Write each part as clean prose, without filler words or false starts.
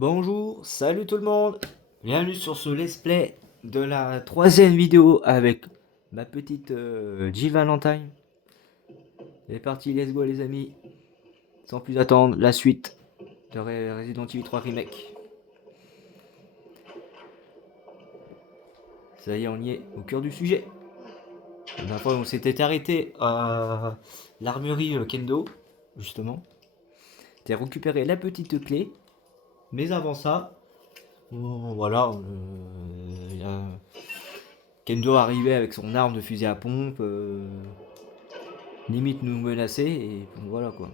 Bonjour, salut tout le monde. Bienvenue sur ce let's play de la troisième vidéo avec ma petite Jill Valentine. C'est parti, let's go les amis. Sans plus attendre, la suite de Resident Evil 3 Remake. Ça y est, on y est, au cœur du sujet. La dernière fois, on s'était arrêté à l'armurerie Kendo, justement. T'as récupéré la petite clé. Mais avant ça, voilà, Kendo arrivait avec son arme de fusil à pompe, limite nous menacer, et voilà quoi.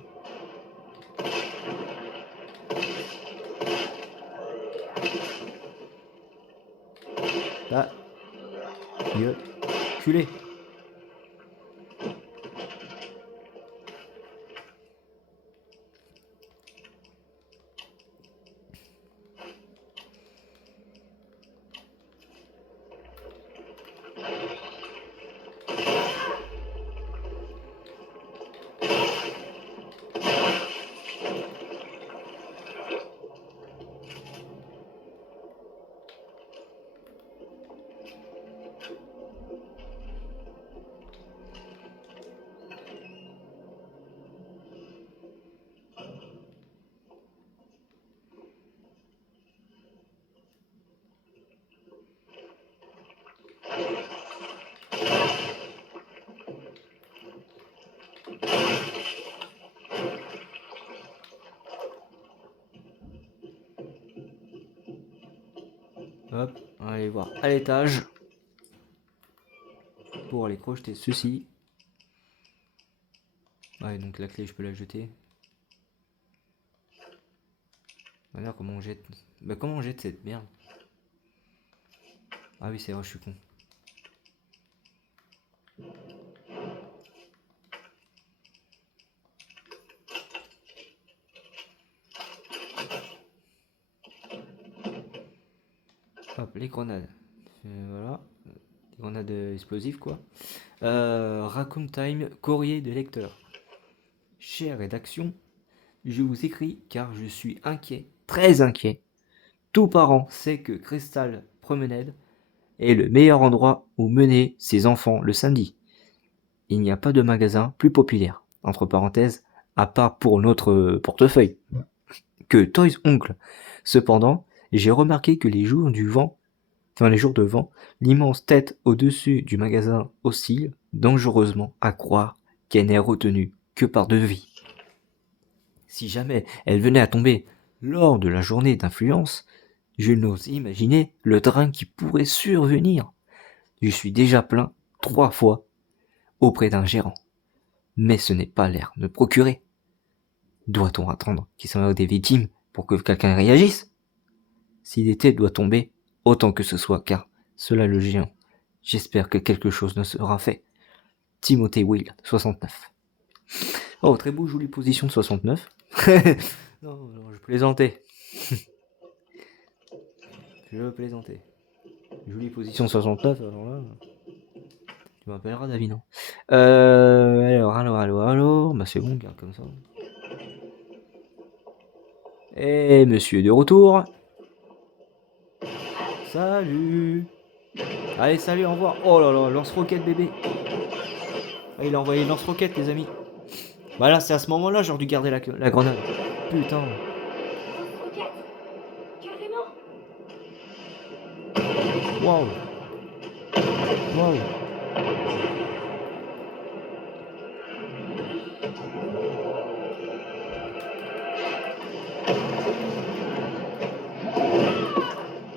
Ah, gueule, culé. Hop, on va aller voir à l'étage pour aller crocheter ceci. Ouais, donc la clé, je peux la jeter. Alors, comment on jette? Bah, comment on jette cette merde? Ah oui, c'est vrai, je suis con. Hop, les grenades. Voilà. Les grenades explosives, quoi. Raccoon Time, courrier de lecteur. Chère rédaction, je vous écris car je suis inquiet, très inquiet. Tout parent sait que Crystal Promenade est le meilleur endroit où mener ses enfants le samedi. Il n'y a pas de magasin plus populaire, entre parenthèses, à part pour notre portefeuille, que Toys Oncle. Cependant, j'ai remarqué que les jours de vent, l'immense tête au-dessus du magasin oscille dangereusement, à croire qu'elle n'est retenue que par devis. Si jamais elle venait à tomber lors de la journée d'influence, je n'ose imaginer le drain qui pourrait survenir. Je suis déjà plaint 3 fois auprès d'un gérant. Mais ce n'est pas l'air de procurer. Doit-on attendre qu'il s'en aille des victimes pour que quelqu'un réagisse? Si l'été doit tomber, autant que ce soit, car cela le géant. J'espère que quelque chose ne sera fait. Timothée Will, 69. Oh, très beau, jolie position de 69. Non, non, je plaisantais. Je plaisantais. Jolie position 69, alors là... Tu m'appelleras David, non? Alors. Bah c'est bon, garde comme ça. Et monsieur de retour. Salut. Allez, salut, au revoir. Oh là là, lance-roquette, bébé. Ah, il a envoyé une lance-roquette, les amis. Bah là, c'est à ce moment-là, j'aurais dû garder la grenade. Putain. Waouh. Waouh.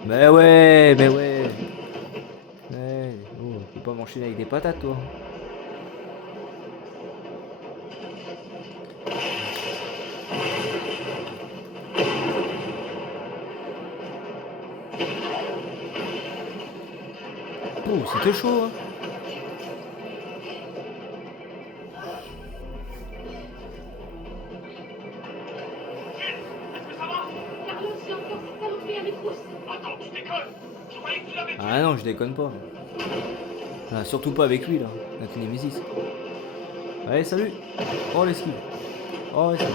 Mais ouais, mais ouais. Ouais, oh, faut pas m'enchaîner avec des patates, toi. Oh, c'était chaud, hein. Ah non, je déconne pas. Ah, surtout pas avec lui, là. Avec Nemesis. Allez, salut. Oh, l'esquive. Oh, ouais, salut.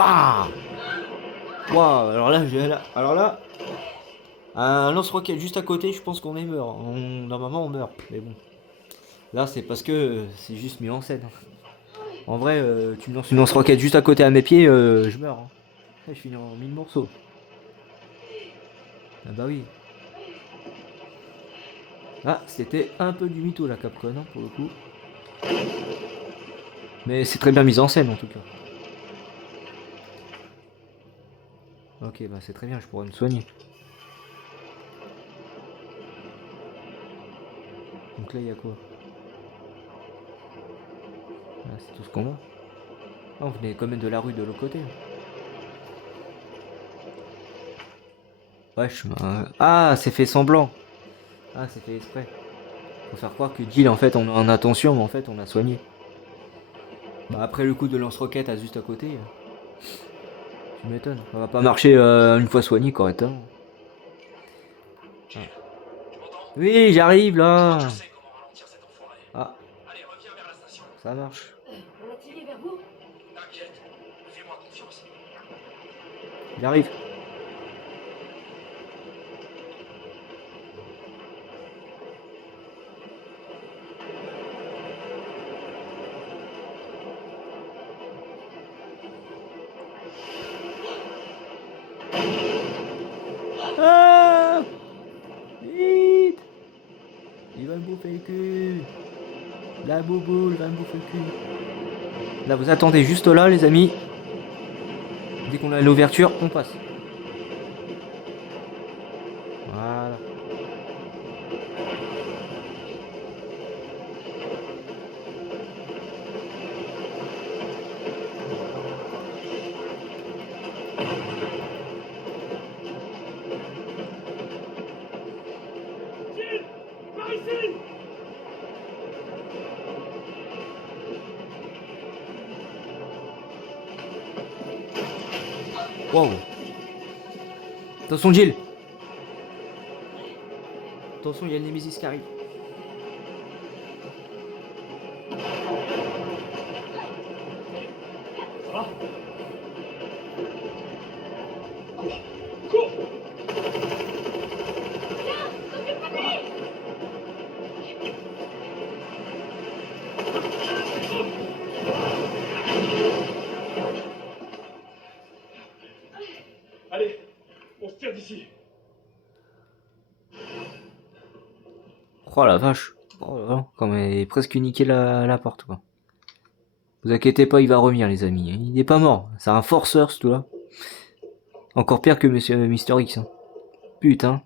Bah. Waouh, alors là, un lance-roquette juste à côté, je pense qu'on est mort. Normalement, on meurt. Mais bon, là, c'est parce que c'est juste mis en scène. En vrai, tu me lances une lance-roquette juste à côté à mes pieds, je meurs. Hein. Je finis en 1000 morceaux. Ah bah oui. Ah, c'était un peu du mytho la Capcom, hein, pour le coup. Mais c'est très bien mis en scène en tout cas. Ok, bah c'est très bien, je pourrais me soigner. Donc là, il y a quoi? Ah, c'est tout ce qu'on a. Ah, on venait quand même de la rue de l'autre côté. Wesh, ah, c'est fait semblant. Ah, c'est fait exprès. Faut faire croire que Jill, en fait, on est en attention, mais en fait, on a soigné. Bah après le coup de lance-roquette à juste à côté, tu m'étonnes. Ça va pas marcher une fois soigné correctement. Ah. Oui, j'arrive là. Ah, ça marche. On l'a tiré vers vous? J'arrive. Ah, vite. Il va me bouffer le cul. La bouboule va me bouffer le cul. Là, vous attendez juste là, les amis. Dès qu'on a l'ouverture, on passe. Voilà. Par ici! Wow. Attention, Jill. Attention, il y a le Nemesis qui arrive. Ça va? Cours! Allez, on se tire d'ici. Oh la vache. Oh là là. Comme elle est presque niqué la porte, quoi. Vous inquiétez pas, il va revenir, les amis. Il n'est pas mort. C'est un forceur, ce tout-là. Encore pire que Monsieur Mister X. Hein. Putain.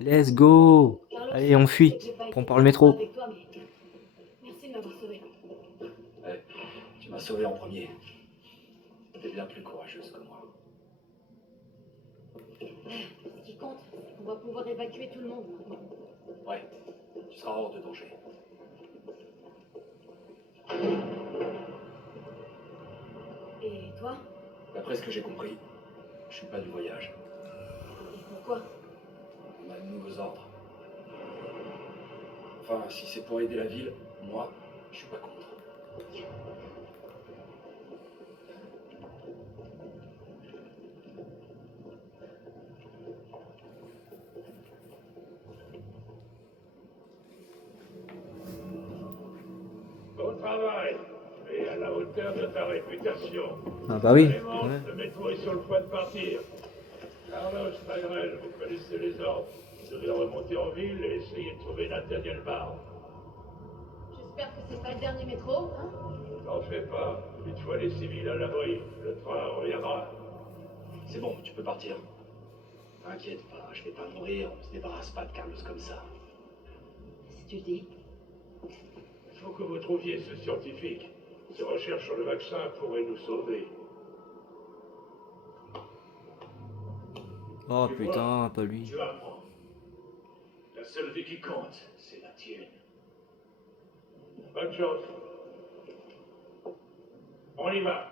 Let's go. Carlos, Allez, on je sais fuit. que j'ai pas On été prend le très franc métro. avec toi, mais merci de m'avoir sauvé. Ouais, tu m'as sauvé en premier. T'es bien plus courageuse que moi. Ce qui compte, c'est qu'on va pouvoir évacuer tout le monde maintenant. Ouais, tu seras hors de danger. Et toi? D'après ce que j'ai compris, je suis pas du voyage. Et pourquoi? On a de nouveaux ordres. Enfin, si c'est pour aider la ville, moi, je suis pas contre. Bon travail, et à la hauteur de ta réputation. Ah bah oui. Vraiment, Ouais. le métro est sur le point de partir. Carlos, Magrel, vous connaissez les ordres. Vous devez remonter en ville et essayer de trouver Nathaniel Barr. J'espère que c'est pas le dernier métro, hein? T'en fais pas, une fois les civils à l'abri, le train reviendra. C'est bon, tu peux partir. T'inquiète pas, je vais pas mourir, on se débarrasse pas de Carlos comme ça. Si tu le dis. Il faut que vous trouviez ce scientifique. Ses recherches sur le vaccin pourraient nous sauver. Oh Tu putain, pas vois, lui. tu apprends. La seule vie qui compte, c'est la tienne. Bonne chance. On y va.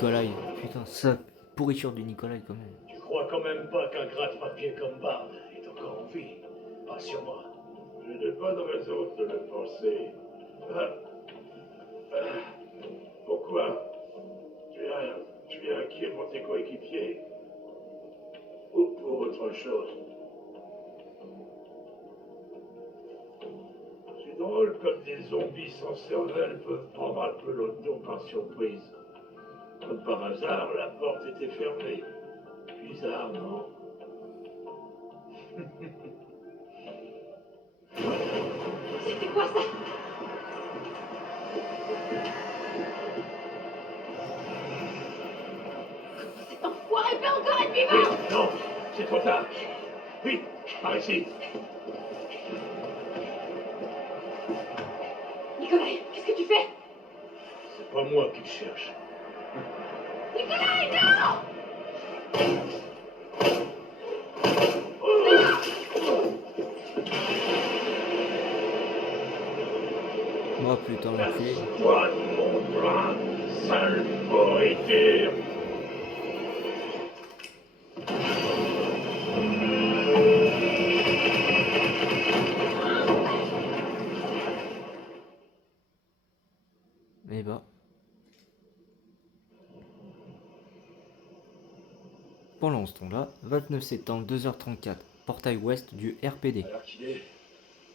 Nikolai. Putain, ça, pourriture du Nikolai quand même. Tu crois quand même pas qu'un gratte-papier comme Bard est encore en vie? Pas sur moi. Je n'ai pas de raison de le penser. Ah. Ah. Pourquoi? Tu es inquiet pour tes coéquipiers? Ou pour autre chose? C'est drôle comme des zombies sans cervelle peuvent prendre un peu l'autre par surprise. Comme par hasard, la porte était fermée. Bizarre, non? C'était quoi ça? Cet enfoiré peut encore être vivant! Vite, non, c'est trop tard. Vite, par ici. Nikolai, qu'est-ce que tu fais? C'est pas moi qui le cherche. Nikolai, non! Oh putain, l'enculé. Toi de mon bras, sale pourriture. Eh bah. Pendant ce temps-là, 29 septembre, 2h34, portail ouest du RPD. Alors qu'il est,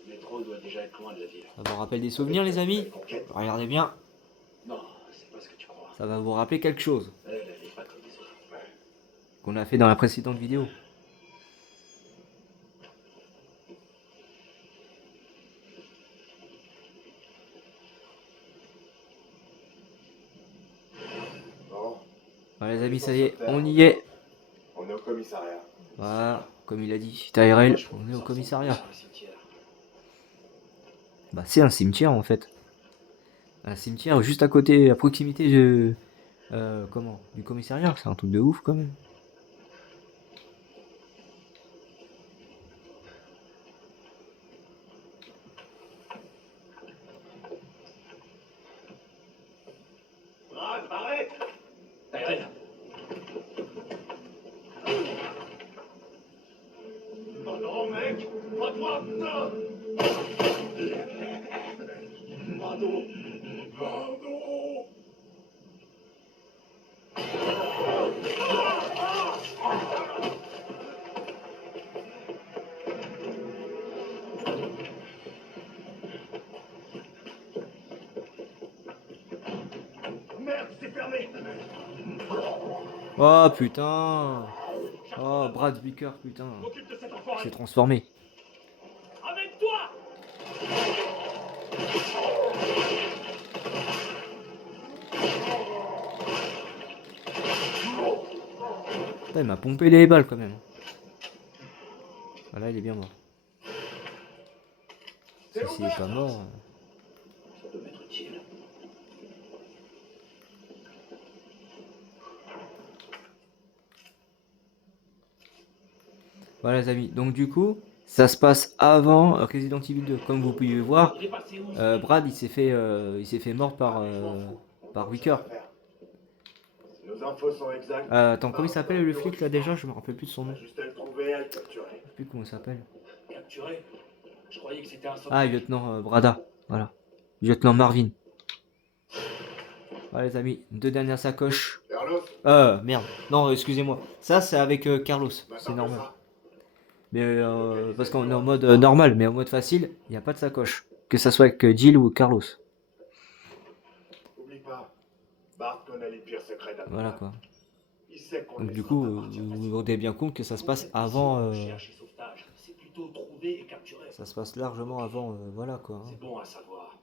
le métro doit déjà être loin de la ville. Ça vous rappelle des souvenirs, les amis? Regardez bien, Non, c'est pas ce que tu crois. ça va vous rappeler quelque chose Elle est pas comme les autres. qu'on a fait dans la précédente vidéo. Bon, Voilà, les amis, ça y est, on y est. on est au commissariat. Voilà, comme il a dit, TRL, on est au commissariat. Sur le cimetière. Bah, c'est un cimetière en fait. Un cimetière juste à côté, à proximité de. Comment? Du commissariat, c'est un truc de ouf quand même. Brad, arrête! Tyrell, Oh non, mec! Pas toi, putain! Pardon! Pardon! Merde, c'est fermé! Oh putain! Oh, Brad Vicker, putain. Occupe de cet Il s'est enfoiré! transformé. Avec toi! Putain, il m'a pompé les balles quand même. Voilà, il est bien mort. Si s'il est pas mort. ça peut m'être utile. Voilà les amis, donc du coup, ça se passe avant Resident Evil 2. Comme vous pouvez voir, Il est passé où? Brad il s'est fait mort par Wicker. Si nos infos sont exactes. Attends, comment il s'appelle le flic là déjà? Je me rappelle plus de son On nom. a juste à le trouver et à le capturer. Je sais plus comment il s'appelle. Capturé? Je croyais que c'était un soldat. Ah, lieutenant Brada, voilà. Lieutenant Marvin. Voilà les amis, deux dernières sacoches. Carlos, Merde. Non, excusez-moi. Ça c'est avec Carlos, bah, c'est t'en normal. fais ça. Mais parce qu'on est en mode normal, mais en mode facile, il n'y a pas de sacoche. Que ça soit avec Jill ou Carlos. Oublie pas, Bart connaît les pires secrets d'Alpha. Voilà quoi. Il sait qu'on Donc ne du laissera coup, pas partir vous vous facilement. rendez bien compte que ça se passe avant... Recherche et sauvetage, c'est plutôt trouver et capturer. ça se passe largement avant, voilà quoi. Hein. C'est bon à savoir.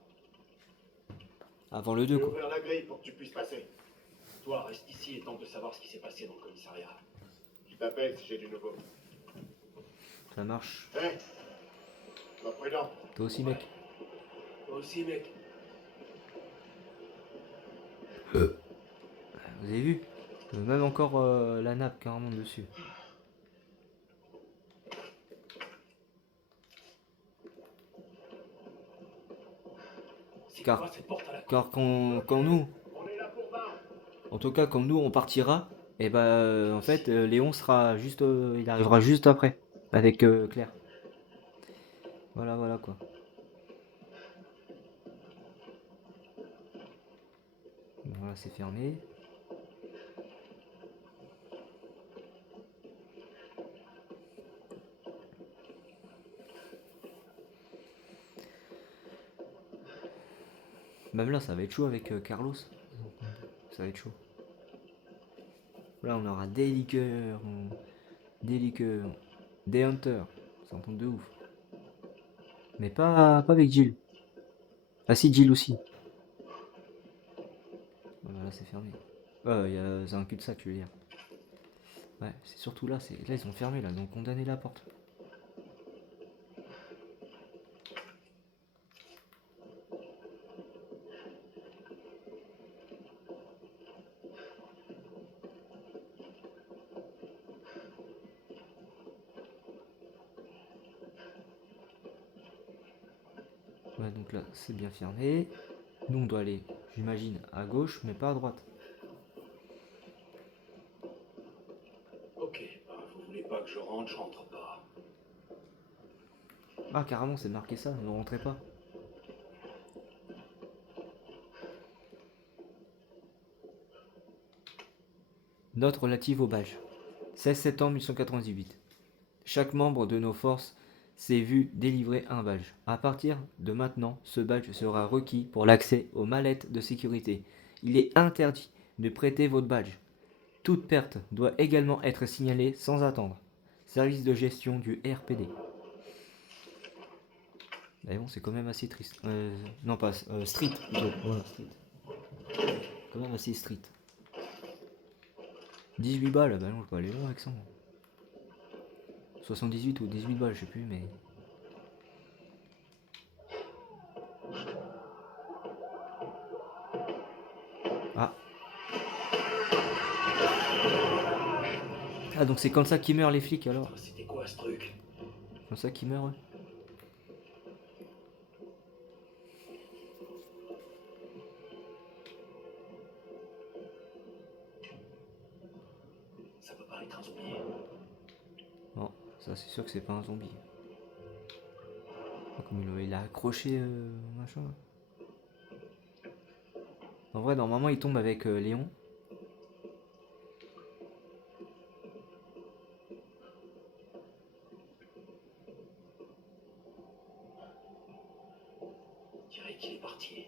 Avant le Je 2 vais quoi. ouvrir la grille pour que tu puisses passer. Toi, reste ici et tente de savoir ce qui s'est passé dans le commissariat. Je t'appelle si j'ai du nouveau. Ça marche. Hé, sois prudent. Toi aussi mec. Toi aussi, mec. Vous avez vu? Même encore la nappe carrément dessus. C'est Car- quoi cette porte à la Car quand nous, On est là pour Bart. En tout cas, comme nous, on partira, et bah, en fait, Léon sera juste, il arrivera juste après, avec Claire. Voilà, voilà quoi. Voilà, c'est fermé. Même là, ça va être chaud avec Carlos. Ça va être chaud. Là, on aura des liqueurs, des liqueurs, des hunters. C'est un truc de ouf. Mais pas avec Jill. Ah si, Jill aussi. Voilà, là, c'est fermé. C'est un cul-de-sac, je veux dire. Ouais, c'est surtout là, là, ils ont fermé, là, ils ont condamné la porte. Ouais, donc là, c'est bien fermé. Nous, on doit aller, j'imagine, à gauche, mais pas à droite. Ok, bah, vous voulez pas que je rentre pas. Ah, carrément, c'est marqué ça, ne rentrez pas. Note relative au badge. 16 septembre 1898. Chaque membre de nos forces s'est vu délivrer un badge. À partir de maintenant, ce badge sera requis pour l'accès aux mallettes de sécurité. Il est interdit de prêter votre badge. Toute perte doit également être signalée sans attendre. Service de gestion du RPD. Mais bon, c'est quand même assez triste. Non, pas street plutôt. Voilà, street. Quand même assez street. 18 balles, bah non, je peux aller loin avec ça. 78 ou 18 balles, je sais plus, mais. Ah. Ah, donc c'est comme ça qu'ils meurent les flics alors. C'était quoi ce truc? Comme ça qu'ils meurent, eux. Ça peut pas être un zombie. Non, ça c'est sûr que c'est pas un zombie. Oh, comme il a accroché machin. En vrai, normalement, il tombe avec Léon. On dirait qu'il est parti.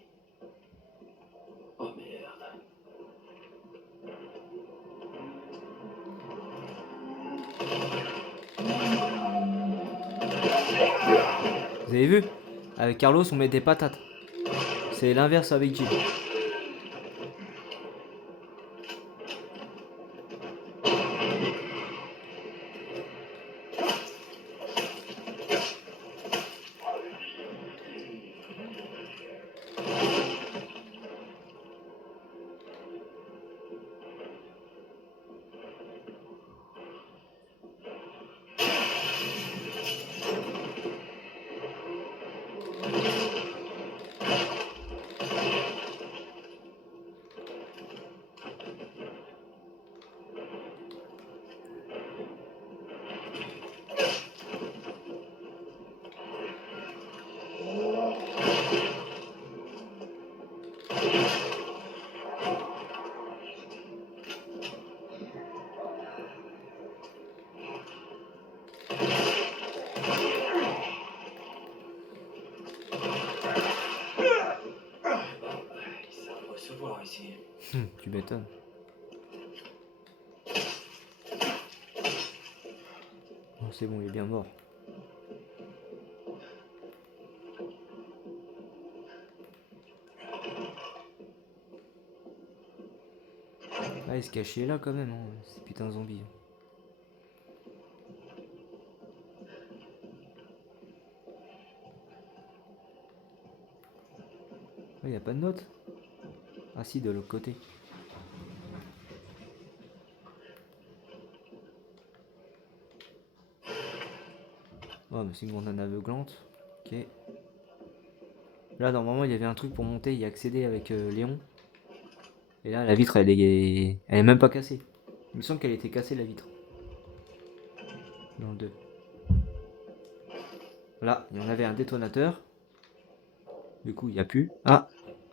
Oh merde. Vous avez vu? Avec Carlos, on met des patates. C'est l'inverse avec Jill. Ils savent recevoir ici. Tu m'étonnes. Oh, c'est bon, il est bien mort. Ah, il se cachait là quand même, hein. C'est putain de zombie. Il n'y a pas de note. Ah si, de l'autre côté. Oh, mais c'est une grenade aveuglante. Ok. Là, normalement, il y avait un truc pour monter, y accéder avec Léon. Et là, la vitre, elle est même pas cassée. Il me semble qu'elle était cassée, la vitre. Dans le 2. Là, il y en avait un détonateur. Du coup, il n'y a plus. Ah,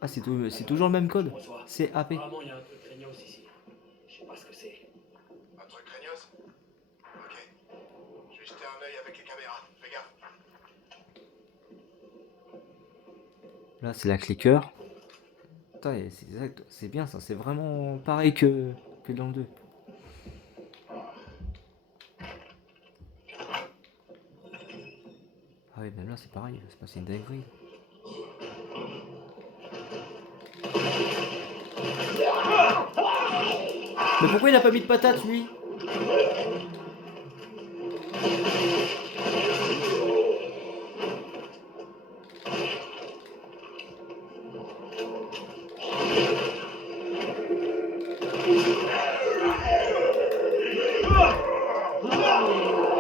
c'est toujours le même code. Bonsoir. C'est AP. Apparemment, il y a un truc craignos ici. Je sais pas ce que c'est. Un truc craignos? Ok. Je vais jeter un œil avec les caméras. Fais gaffe. Là, c'est la clicker. Putain, et c'est exact. C'est bien ça. C'est vraiment pareil que dans le 2. Ah oui, même là, c'est pareil. C'est passé une dinguerie. Mais pourquoi il a pas mis de patate, lui?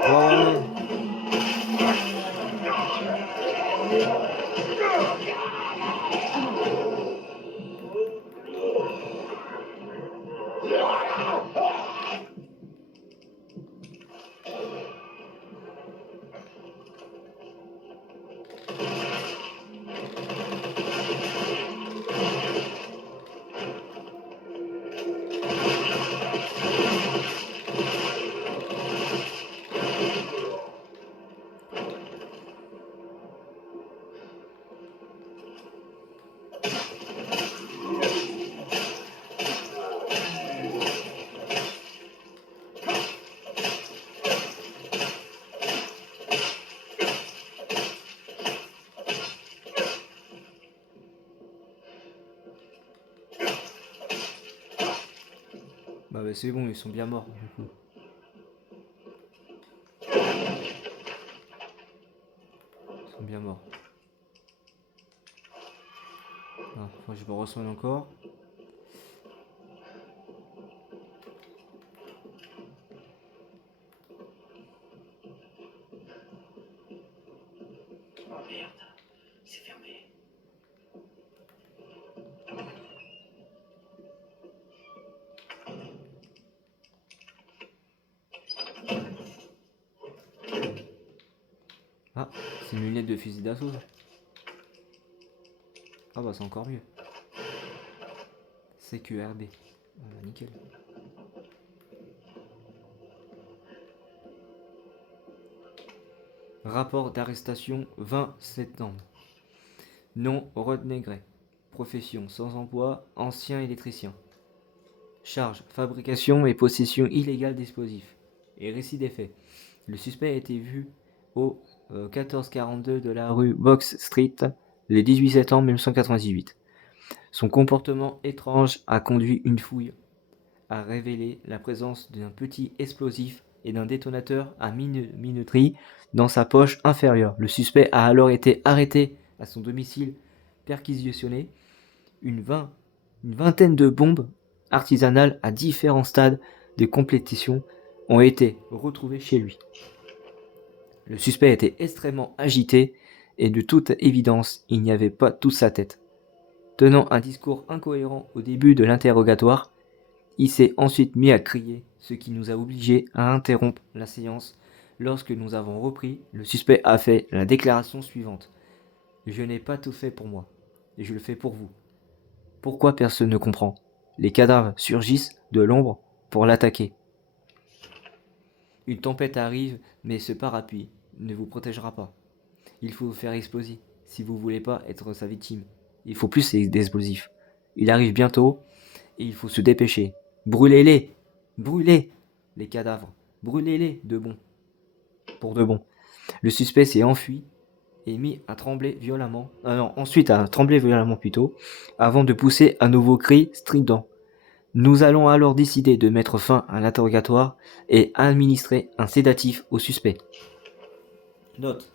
Ouais. Bah, c'est bon, ils sont bien morts du coup. Ils sont bien morts. Ah, faut que je me ressoigne encore. Oh merde, c'est fermé. Ah, c'est une lunette de fusil d'assaut. Ça. Ah bah c'est encore mieux. CQRB. Ah bah nickel. Rapport d'arrestation 20 septembre. Nom Rodney Gray. Profession sans emploi, ancien électricien. Charge fabrication et possession illégale d'explosifs. Et récit des faits. Le suspect a été vu au 1442 de la rue Box Street le 18 septembre 1998. Son comportement étrange a conduit une fouille à révéler la présence d'un petit explosif et d'un détonateur à minuterie dans sa poche inférieure. Le suspect a alors été arrêté à son domicile, perquisitionné. Une vingtaine de bombes artisanales à différents stades de complétion ont été retrouvées chez lui. Le suspect était extrêmement agité et de toute évidence, il n'y avait pas toute sa tête. Tenant un discours incohérent au début de l'interrogatoire, il s'est ensuite mis à crier, ce qui nous a obligés à interrompre la séance. Lorsque nous avons repris, le suspect a fait la déclaration suivante. Je n'ai pas tout fait pour moi, et je le fais pour vous. Pourquoi personne ne comprend? Les cadavres surgissent de l'ombre pour l'attaquer. Une tempête arrive, mais ce parapluie ne vous protégera pas. Il faut vous faire exploser, si vous voulez pas être sa victime. Il faut plus d'explosifs. Il arrive bientôt, et il faut se dépêcher. Brûlez-les! Brûlez les cadavres! Brûlez-les de bon. Pour de bon. Le suspect s'est enfui et mis à trembler violemment. Ensuite à trembler violemment plutôt, avant de pousser un nouveau cri strident. Nous allons alors décider de mettre fin à l'interrogatoire et administrer un sédatif au suspect. Note.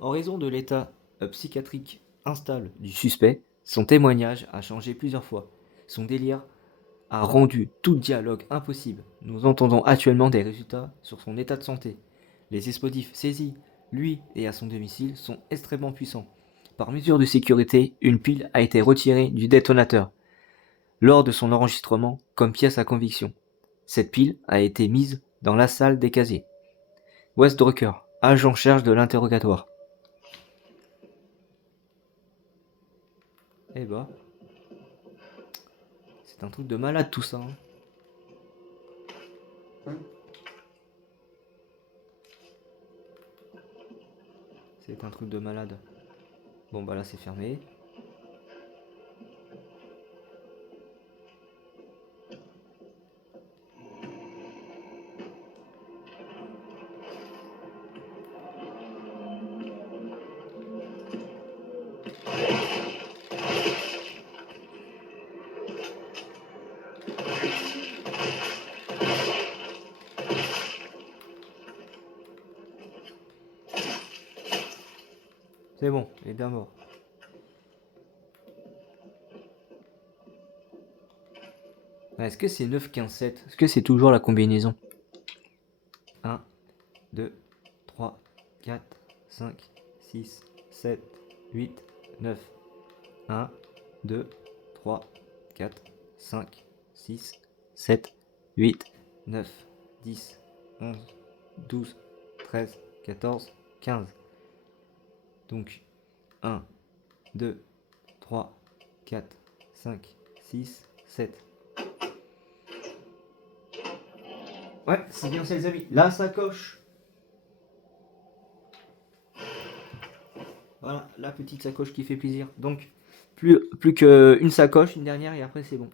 En raison de l'état psychiatrique instable du suspect, son témoignage a changé plusieurs fois. Son délire a rendu tout dialogue impossible. Nous entendons actuellement des résultats sur son état de santé. Les explosifs saisis, lui et à son domicile, sont extrêmement puissants. Par mesure de sécurité, une pile a été retirée du détonateur. lors de son enregistrement comme pièce à conviction. Cette pile a été mise dans la salle des casiers. Wes Drucker, agent en charge de l'interrogatoire. Eh bah, c'est un truc de malade tout ça. C'est un truc de malade. Bon bah là c'est fermé. C'est bon, il est bien mort. Est-ce que c'est 9, 15, 7? Est-ce que c'est toujours la combinaison? 1, 2, 3, 4, 5, 6, 7, 8, 9. 1, 2, 3, 4, 5, 6, 7, 8, 9, 10, 11, 12, 13, 14, 15. Donc 1, 2, 3, 4, 5, 6, 7. Ouais, c'est bien ça les amis. La sacoche. Voilà, la petite sacoche qui fait plaisir. Donc, plus qu'une sacoche, une dernière et après c'est bon.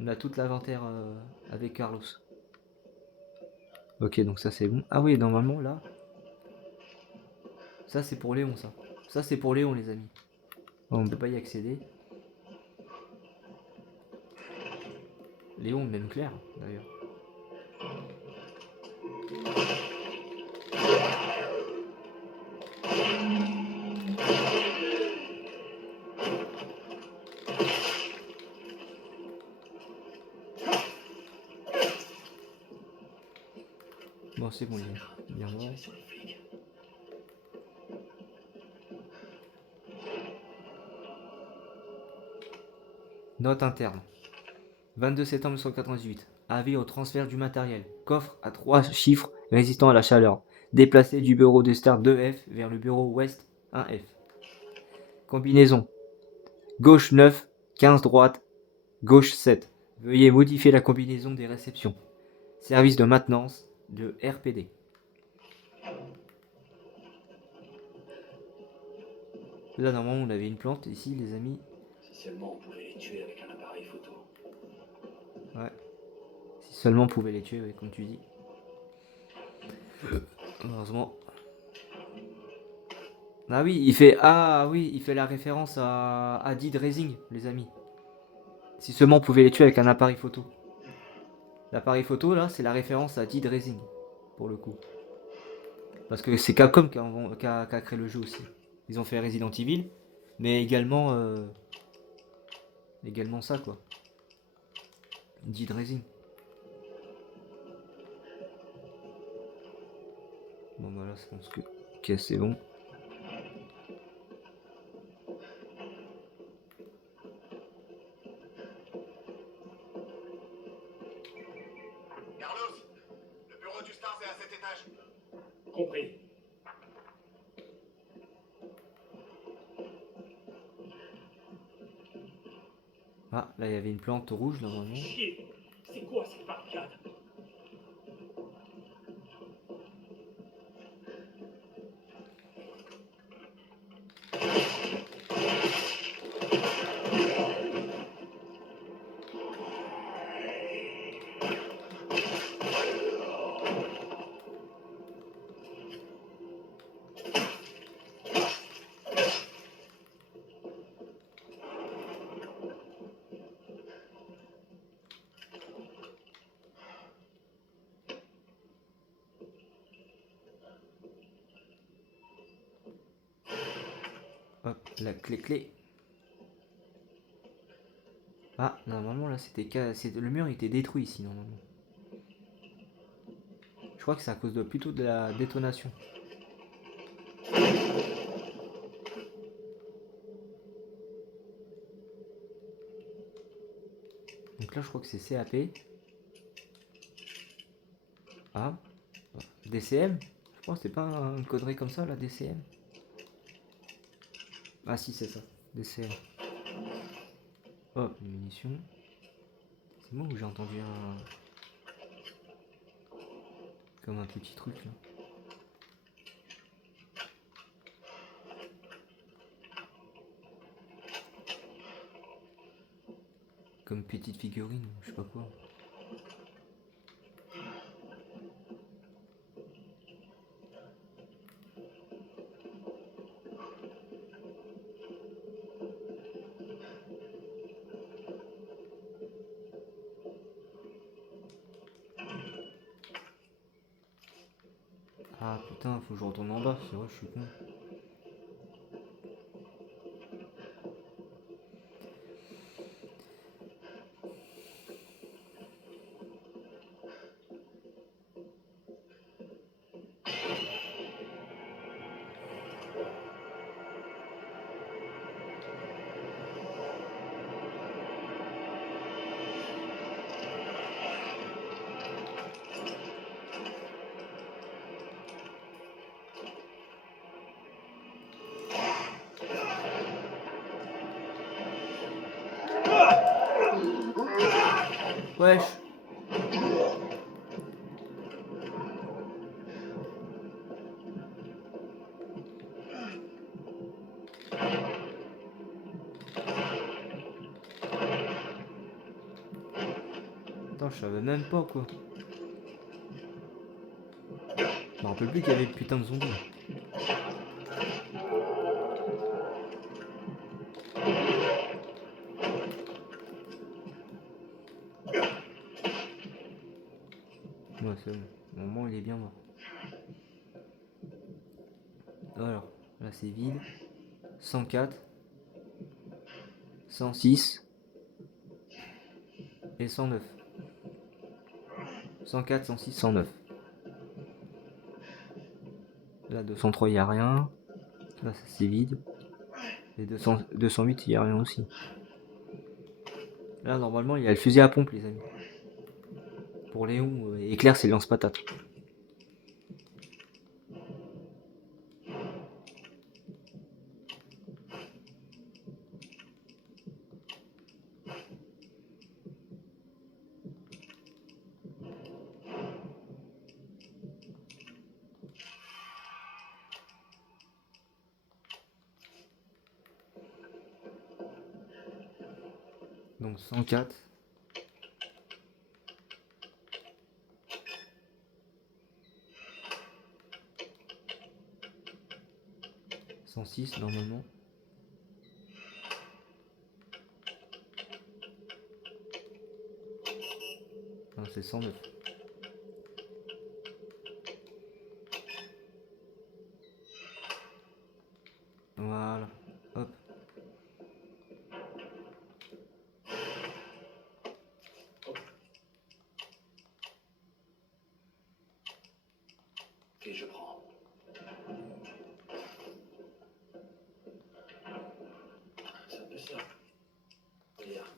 On a toute l'inventaire avec Carlos. Ok, donc ça c'est bon. Ah oui, normalement là. Ça c'est pour Léon ça. Ça c'est pour Léon les amis. Bon, on peut pas y accéder. Léon, même Claire d'ailleurs. Bon, c'est bon, il est mort. Note interne. 22 septembre 1998. Avis au transfert du matériel. Coffre à 3 chiffres résistant à la chaleur. Déplacé du bureau de start 2F vers le bureau ouest 1F. Combinaison. Gauche 9, 15 droite, gauche 7. Veuillez modifier la combinaison des réceptions. Service de maintenance de RPD. Là, normalement, on avait une plante ici, les amis. Si seulement on pouvait les tuer avec un appareil photo. Ouais. Si seulement on pouvait les tuer, ouais, comme tu dis. Heureusement. Ah oui, il fait la référence à Dead Rising, les amis. Si seulement on pouvait les tuer avec un appareil photo. L'appareil photo, là, c'est la référence à Dead Rising, pour le coup. Parce que c'est Capcom qui a créé le jeu aussi. Ils ont fait Resident Evil, mais également ça, quoi. Dead Rising. Bon, bah là, je pense que... Ok, c'est bon. Carlos, le bureau du Stars est à cet étage. Compris. Ah, là, il y avait une plante rouge, normalement. Chier. C'est quoi cette barricade? Hop, la clé. Ah, normalement, là, le mur était détruit ici, normalement. Je crois que c'est à cause plutôt de la détonation. là, je crois que c'est CAP. Ah, DCM? Je pense que c'est pas un connerie comme ça, là, DCM. Ah si, c'est ça, DCM. Oh, une munition. C'est moi où j'ai entendu un... Comme un petit truc, là. Comme petite figurine, je sais pas quoi. Ah putain, faut que je retourne en bas, c'est vrai, je suis con. Wesh. Attends, je savais même pas quoi. Je me rappelle plus qu'il y avait putain de zombies. Ouais, c'est bon. Au moment il est bien mort. Alors, là c'est vide. 104. 106. Et 109. 104, 106, 109. Là 203 il n'y a rien. Là ça c'est vide. Et 208 il n'y a rien aussi. Là normalement il y a le fusil à pompe les amis. Pour Léon, éclair c'est le lance-patate. Donc 104. 106 normalement. Non, c'est 109. Voilà. Hop. Ok, je prends. C'est un peu ça. Regarde.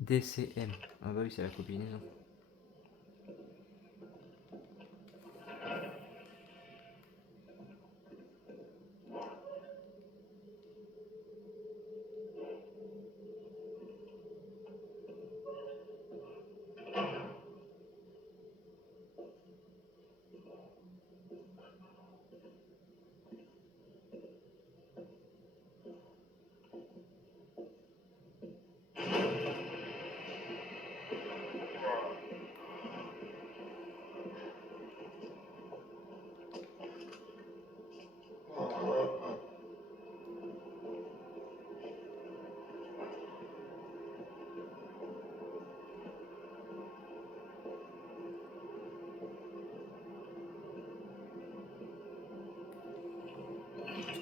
DCM. Ah bah oui, c'est la combinaison.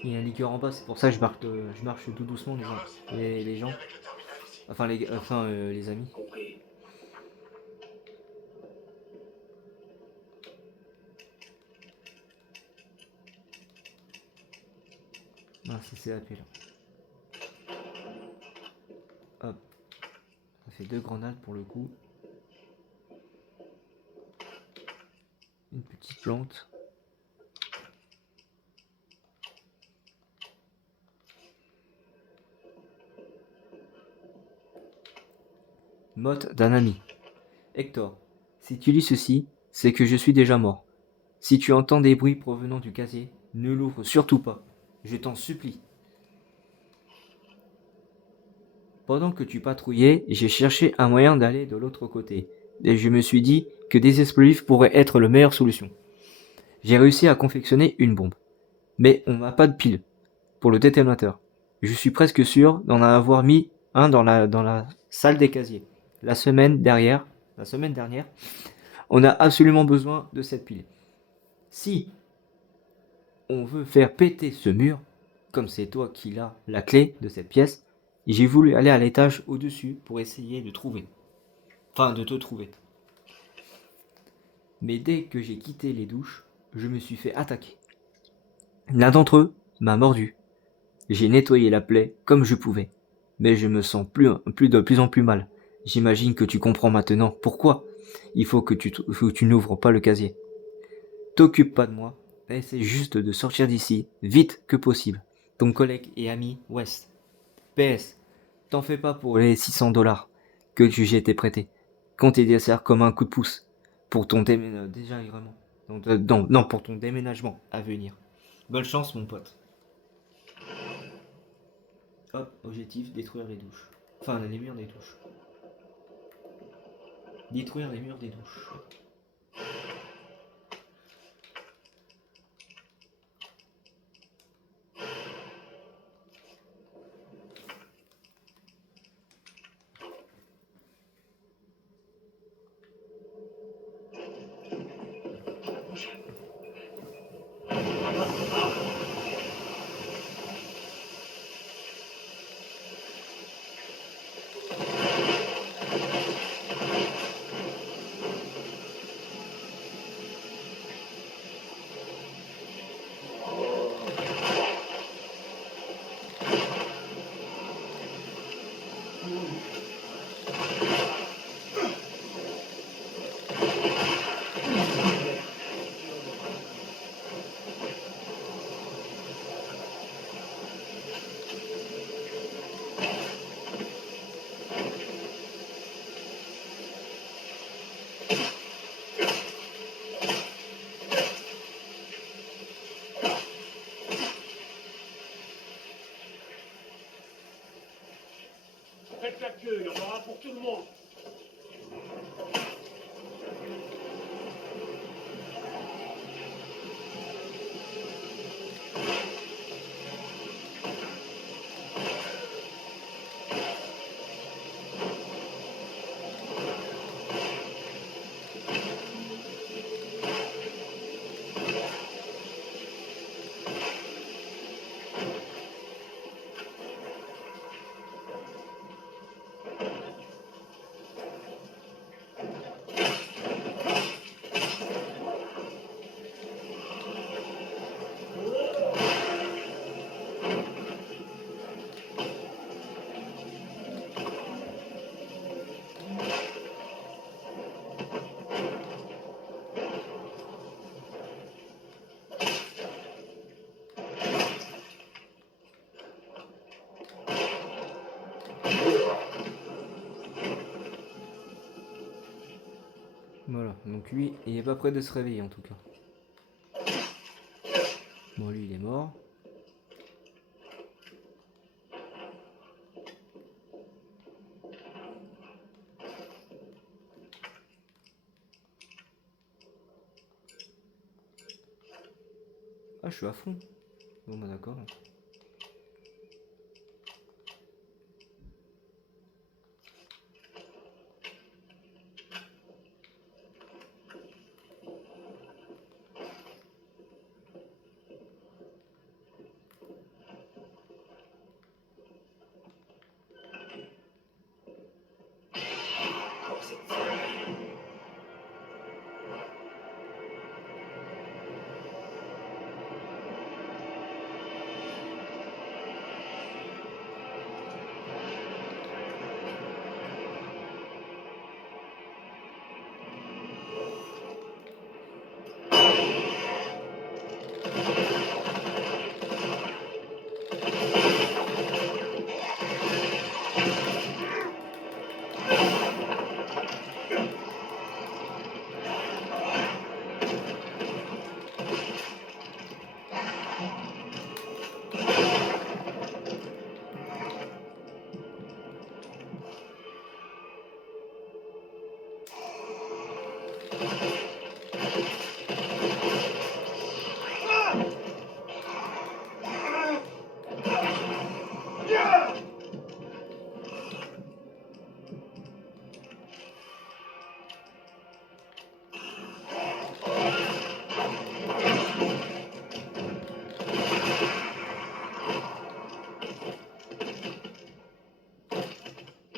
Il y a un liqueur en bas, c'est pour ça que je marche tout doucement les gens. Les gens. Avec le terminal ici. Enfin les amis. Compris. Ah, un CCAP là. Hop. Ça fait 2 grenades pour le coup. Une petite plante. Motte d'un ami. Hector, si tu lis ceci, c'est que je suis déjà mort. Si tu entends des bruits provenant du casier, ne l'ouvre surtout pas. Je t'en supplie. Pendant que tu patrouillais, j'ai cherché un moyen d'aller de l'autre côté. Et je me suis dit que des explosifs pourraient être la meilleure solution. J'ai réussi à confectionner une bombe. Mais on n'a pas de pile pour le détonateur. Je suis presque sûr d'en avoir mis un dans la salle des casiers. La semaine dernière, on a absolument besoin de cette pile. Si on veut faire péter ce mur, comme c'est toi qui as la clé de cette pièce, j'ai voulu aller à l'étage au-dessus pour essayer de trouver. Enfin, de te trouver. Mais dès que j'ai quitté les douches, je me suis fait attaquer. L'un d'entre eux m'a mordu. J'ai nettoyé la plaie comme je pouvais, mais je me sens de plus en plus mal. J'imagine que tu comprends maintenant pourquoi il faut que tu n'ouvres pas le casier. T'occupe pas de moi, essaie juste de sortir d'ici, vite que possible. Ton collègue et ami West. PS, t'en fais pas pour les 600 $ que j'ai été prêté. Compte y sert comme un coup de pouce pour ton pour ton déménagement à venir. Bonne chance mon pote. Hop, objectif, détruire les douches. Enfin, les murs des douches. Détruire les murs des douches. Faites la queue, il y en aura pour tout le monde. Voilà, donc lui, il est pas prêt de se réveiller en tout cas. Bon, lui, il est mort. Ah, je suis à fond. Bon, bah d'accord.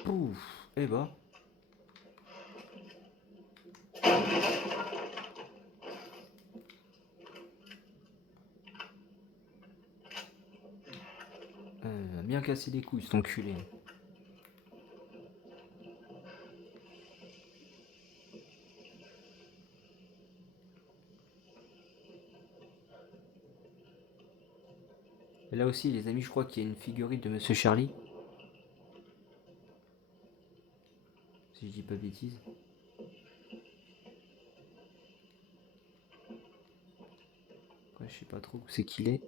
Pouf. Eh bah. Bien cassé les couilles, cet enculé. Et là aussi, les amis, je crois qu'il y a une figurine de Monsieur Charlie. Si je dis pas de bêtises. Ouais, je sais pas trop où c'est qu'il est.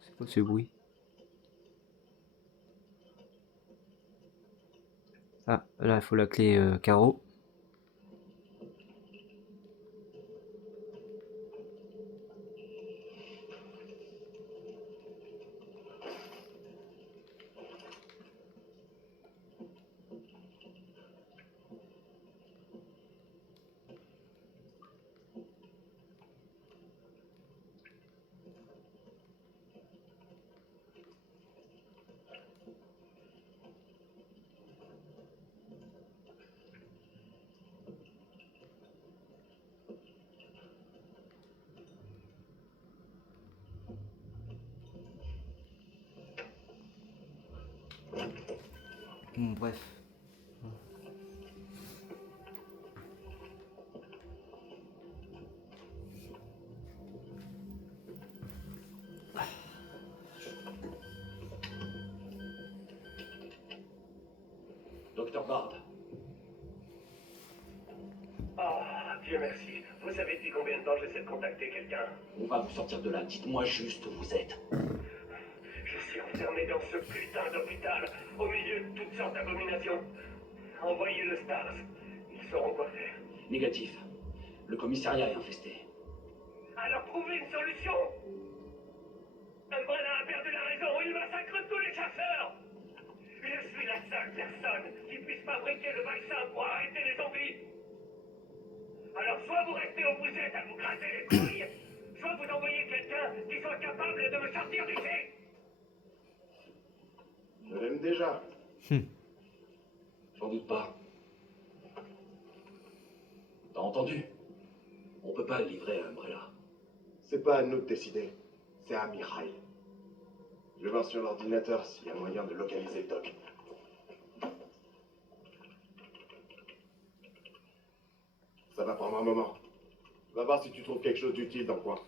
C'est quoi ce bruit? Ah, là, il faut la clé carreau. Bon, bref. Docteur Bard, Ah, Dieu merci. Vous savez depuis combien de temps j'essaie de contacter quelqu'un? on va vous sortir de là. Dites-moi juste où vous êtes. Je suis enfermé dans ce putain d'hôpital, au milieu de toutes sortes d'abominations. Envoyez le Stars. Ils sauront quoi faire. Négatif. Le commissariat est infesté. Alors trouvez une solution. Umbrella a perdu la raison. Il massacre tous les chasseurs. Je suis la seule personne qui puisse fabriquer le vaccin pour arrêter les zombies. Alors soit vous restez où vous êtes à vous gratter les couilles, soit vous envoyez quelqu'un qui soit capable de me sortir d'ici. Je l'aime déjà. J'en doute pas. T'as entendu? On peut pas le livrer à Umbrella. C'est pas à nous de décider. C'est à Mikhail. Je vais voir sur l'ordinateur s'il y a moyen de localiser le doc. Ça va prendre un moment. Va voir si tu trouves quelque chose d'utile dans le coin.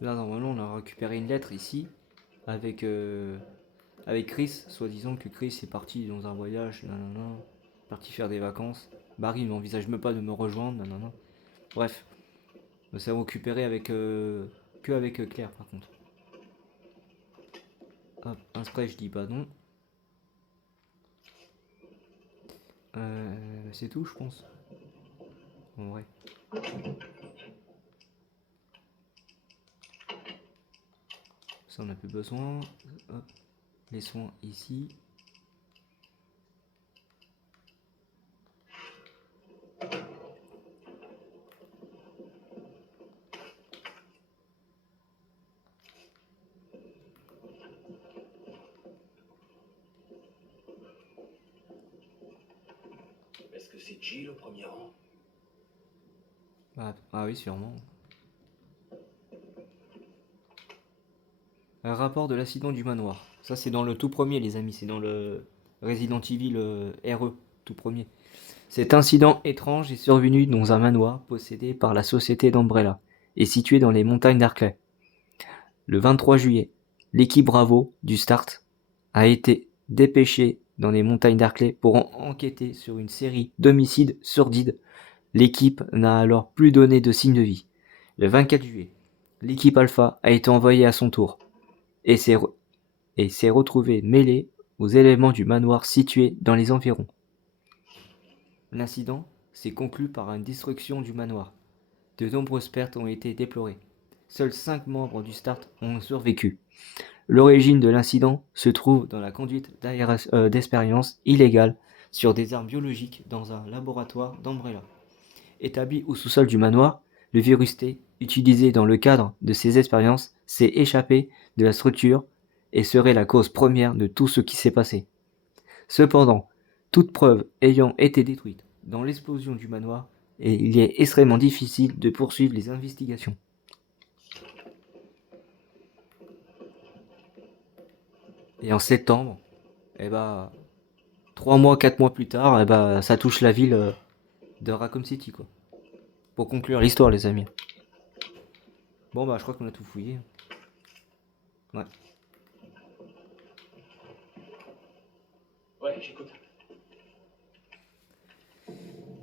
Là, normalement, on a récupéré une lettre ici. Avec Chris, soi-disant que Chris est parti dans un voyage, nanana, parti faire des vacances. Barry n'envisage même pas de me rejoindre, nanana. Bref, nous avons récupéré avec que avec Claire par contre. Hop, un spray, je dis pas non. C'est tout, je pense. En vrai. Ça, on n'a plus besoin. Hop. Les soins ici. Est-ce que c'est Jill au premier rang? Ah oui, sûrement. Un rapport de l'accident du manoir. Ça, c'est dans le tout premier, les amis. C'est dans le Resident Evil RE, tout premier. Cet incident étrange est survenu dans un manoir possédé par la société d'Umbrella et situé dans les montagnes d'Arklay. Le 23 juillet, l'équipe Bravo du Start a été dépêchée dans les montagnes d'Arklay pour enquêter sur une série d'homicides sordides. L'équipe n'a alors plus donné de signe de vie. Le 24 juillet, l'équipe Alpha a été envoyée à son tour et s'est retrouvée mêlée aux éléments du manoir situé dans les environs. L'incident s'est conclu par une destruction du manoir. De nombreuses pertes ont été déplorées. Seuls 5 membres du Start ont survécu. L'origine de l'incident se trouve dans la conduite d'expériences illégales sur des armes biologiques dans un laboratoire d'Umbrella. Établi au sous-sol du manoir, le virus T, utilisé dans le cadre de ces expériences, s'est échappé de la structure et serait la cause première de tout ce qui s'est passé. Cependant, toute preuve ayant été détruite dans l'explosion du manoir, et il est extrêmement difficile de poursuivre les investigations. Et en septembre, 3 mois, 4 mois plus tard, ça touche la ville de Raccoon City, quoi. Pour conclure l'histoire, les amis. Bon, je crois qu'on a tout fouillé. Ouais. Ouais, j'écoute.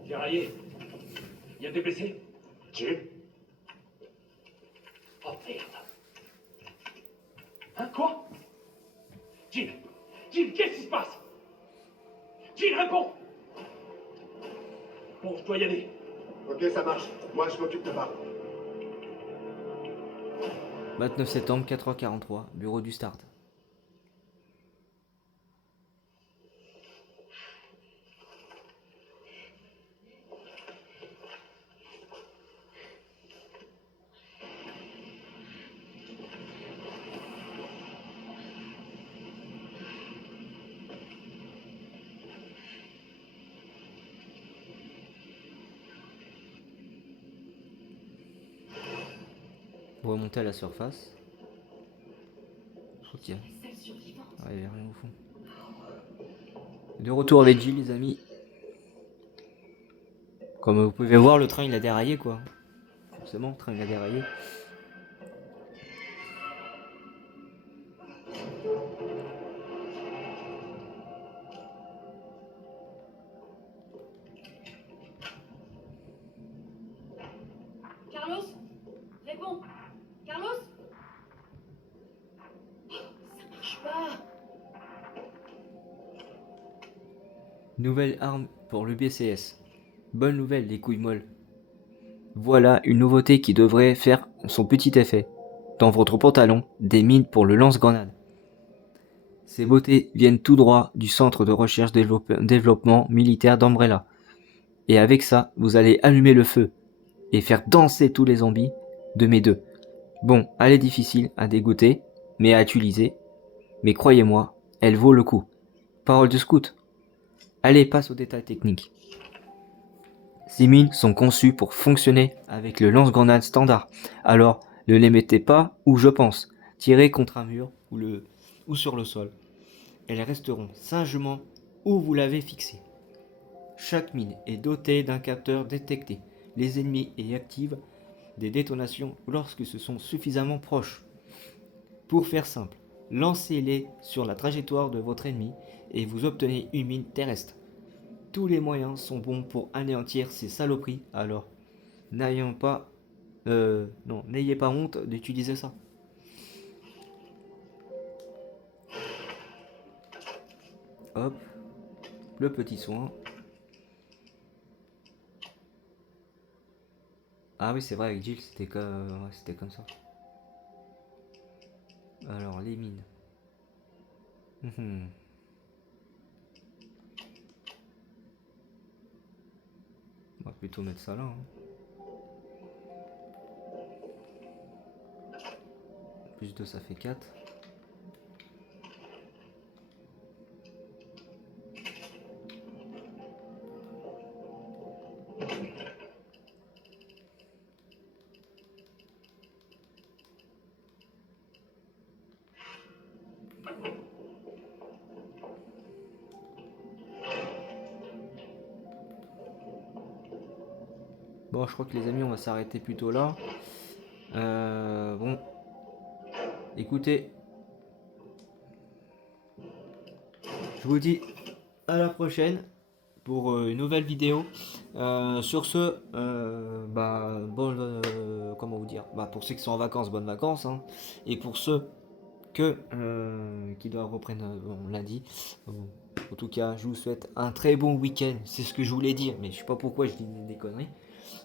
Ferraillé, il y a des blessés? Jill? Oh merde. Hein, quoi? Jill, qu'est-ce qui se passe? Jill, réponds! Bon, je dois y aller. Ok, ça marche. Moi, je m'occupe de Barb. 29 septembre, 4h43, bureau du Start. Vous remontez à la surface. Ok. Seule survivante. Ouais, il y a rien au fond. De retour avec Jill, les amis. Comme vous pouvez voir, le train il a déraillé, quoi. Forcément, le train il a déraillé. Carlos? Réponds! Carlos? Ça marche pas! Nouvelle arme pour le BCS. Bonne nouvelle, les couilles molles. Voilà une nouveauté qui devrait faire son petit effet. Dans votre pantalon, des mines pour le lance-grenade. Ces beautés viennent tout droit du centre de recherche développement militaire d'Umbrella. Et avec ça, vous allez allumer le feu et faire danser tous les zombies de mes deux. Bon, elle est difficile à dégoûter, mais à utiliser. Mais croyez-moi, elle vaut le coup. Parole de scout. Allez, passe aux détails techniques. Ces mines sont conçues pour fonctionner avec le lance-grenade standard. Alors, ne les mettez pas où je pense. Tirez contre un mur ou sur le sol. Elles resteront sagement où vous l'avez fixé. Chaque mine est dotée d'un capteur détecté les ennemis et active des détonations lorsque ce sont suffisamment proches. Pour faire simple, lancez-les sur la trajectoire de votre ennemi et vous obtenez une mine terrestre. Tous les moyens sont bons pour anéantir ces saloperies, alors n'ayez pas honte d'utiliser ça. Hop, le petit soin. Ah oui, c'est vrai, avec Jill, c'était comme ça. Alors, les mines. On va plutôt mettre ça là. Plus 2, ça fait 4. Bon, je crois que les amis, on va s'arrêter plutôt là. Bon, écoutez, je vous dis à la prochaine pour une nouvelle vidéo. Sur ce, comment vous dire, pour ceux qui sont en vacances, bonnes vacances, hein. Et pour ceux qui doivent reprendre lundi, en tout cas, je vous souhaite un très bon week-end. C'est ce que je voulais dire, mais je sais pas pourquoi je dis des conneries.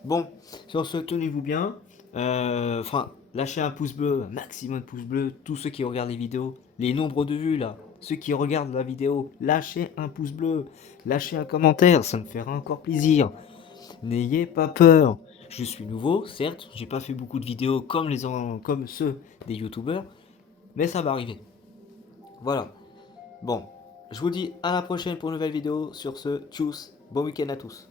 Bon, sur ce, tenez-vous bien. Lâchez un pouce bleu, un maximum de pouces bleus. Tous ceux qui regardent les vidéos, les nombres de vues là, ceux qui regardent la vidéo, lâchez un pouce bleu, lâchez un commentaire, ça me fera encore plaisir. N'ayez pas peur. Je suis nouveau, certes, j'ai pas fait beaucoup de vidéos comme ceux des youtubeurs, mais ça va arriver. Voilà. Bon, je vous dis à la prochaine pour une nouvelle vidéo. Sur ce, tchuss, bon week-end à tous.